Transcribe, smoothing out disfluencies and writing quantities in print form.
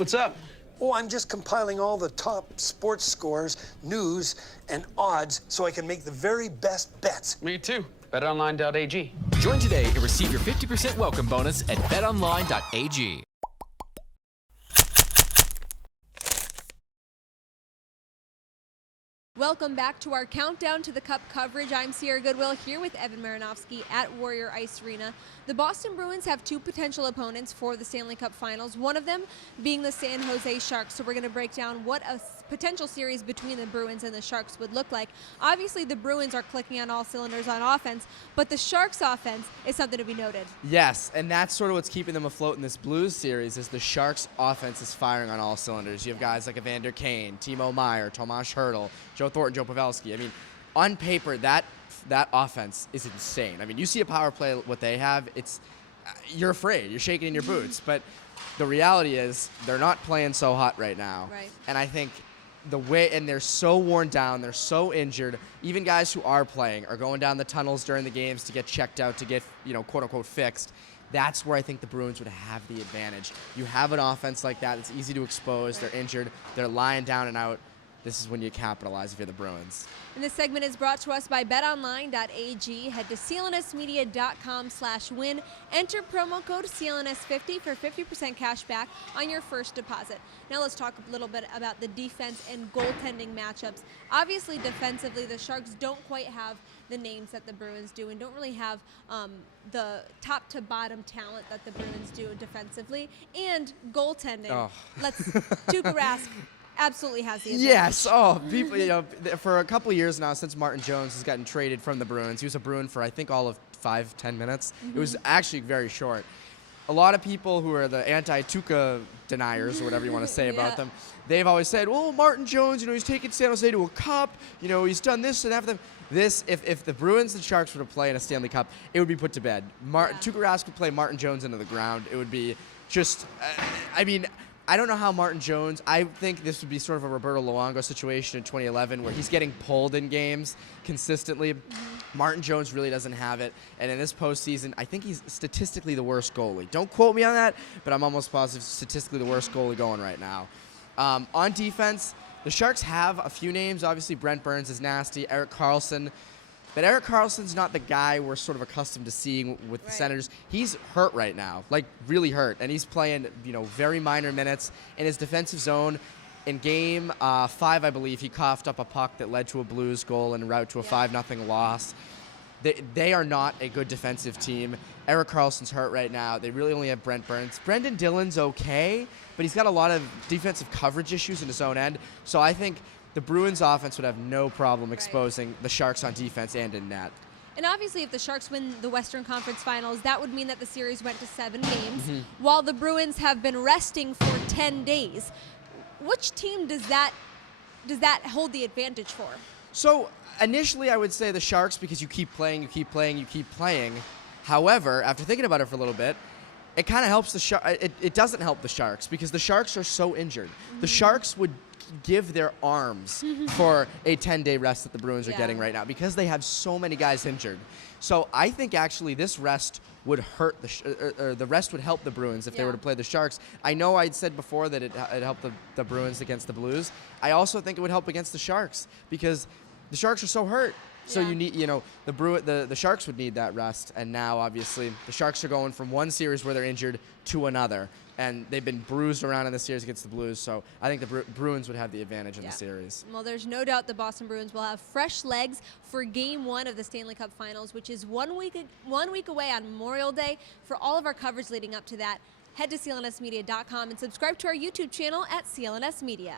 What's up? Oh, I'm just compiling all the top sports scores, news, and odds so I can make the very best bets. Me too. BetOnline.ag. Join today and receive your 50% welcome bonus at betonline.ag. Welcome back to our countdown to the Cup coverage. I'm Sierra Goodwill here with Evan Marinofsky at Warrior Ice Arena. The Boston Bruins have two potential opponents for the Stanley Cup Finals, one of them being the San Jose Sharks. So we're going to break down what a potential series between the Bruins and the Sharks would look like. Obviously, the Bruins are clicking on all cylinders on offense, but the Sharks' offense is something to be noted. Yes, and that's sort of what's keeping them afloat in this Blues series is the Sharks' offense is firing on all cylinders. You have guys like Evander Kane, Timo Meier, Tomas Hertl, Joe Thornton, Joe Pavelski. I mean, on paper, that offense is insane. I mean, you see a power play, what they have, you're afraid. You're shaking in your boots. But the reality is they're not playing so hot right now. Right. And I think and they're so worn down, they're so injured. Even guys who are playing are going down the tunnels during the games to get checked out, to get, quote unquote, fixed. That's where I think the Bruins would have the advantage. You have an offense like that, it's easy to expose, they're injured, they're lying down and out. This is when you capitalize if you're the Bruins. And this segment is brought to us by betonline.ag. Head to clnsmedia.com/win. Enter promo code CLNS50 for 50% cash back on your first deposit. Now let's talk a little bit about the defense and goaltending matchups. Obviously, defensively, the Sharks don't quite have the names that the Bruins do and don't really have the top to bottom talent that the Bruins do defensively. And goaltending. Tuukka Rask absolutely has the advantage. Yes. People, for a couple of years now, since Martin Jones has gotten traded from the Bruins, he was a Bruin for, I think, all of 5-10 minutes. It was actually very short. A lot of people who are the anti-Tuukka deniers, or whatever you want to say about them, they've always said, well, Martin Jones, he's taken San Jose to a cup, he's done this and that for them. If the Bruins and Sharks were to play in a Stanley Cup, it would be put to bed. Tuukka Rask would play Martin Jones into the ground. It would be just, I don't know how Martin Jones, I think this would be sort of a Roberto Luongo situation in 2011 where he's getting pulled in games consistently. Martin Jones really doesn't have it. And in this postseason, I think he's statistically the worst goalie. Don't quote me on that, but I'm almost positive statistically the worst goalie going right now. On defense, the Sharks have a few names. Obviously, Brent Burns is nasty, Erik Karlsson. But Erik Karlsson's not the guy we're sort of accustomed to seeing with the Senators. He's hurt right now, like really hurt, and he's playing, very minor minutes in his defensive zone. In Game 5, I believe, he coughed up a puck that led to a Blues goal en route to a 5-0 loss. They are not a good defensive team. Erik Karlsson's hurt right now. They really only have Brent Burns. Brendan Dillon's okay, but he's got a lot of defensive coverage issues in his own end. So I think the Bruins offense would have no problem exposing the Sharks on defense and in net. And obviously, if the Sharks win the Western Conference Finals, that would mean that the series went to 7 games, while the Bruins have been resting for 10 days. Which team does that hold the advantage for? So initially, I would say the Sharks, because you keep playing, you keep playing, you keep playing. However, after thinking about it for a little bit, it kind of helps the Sharks. It doesn't help the Sharks because the Sharks are so injured. The Sharks would give their arms for a 10-day rest that the Bruins are getting right now because they have so many guys injured. So I think actually this rest would hurt the rest would help the Bruins if they were to play the Sharks. I know I'd said before that it helped the Bruins against the Blues. I also think it would help against the Sharks because the Sharks are so hurt. So you need, the Sharks would need that rest, and now obviously the Sharks are going from one series where they're injured to another, and they've been bruised around in the series against the Blues. So I think the Bruins would have the advantage in the series. Well, there's no doubt the Boston Bruins will have fresh legs for Game 1 of the Stanley Cup Finals, which is 1 week away on Memorial Day. For all of our coverage leading up to that, head to clnsmedia.com and subscribe to our YouTube channel at CLNS Media.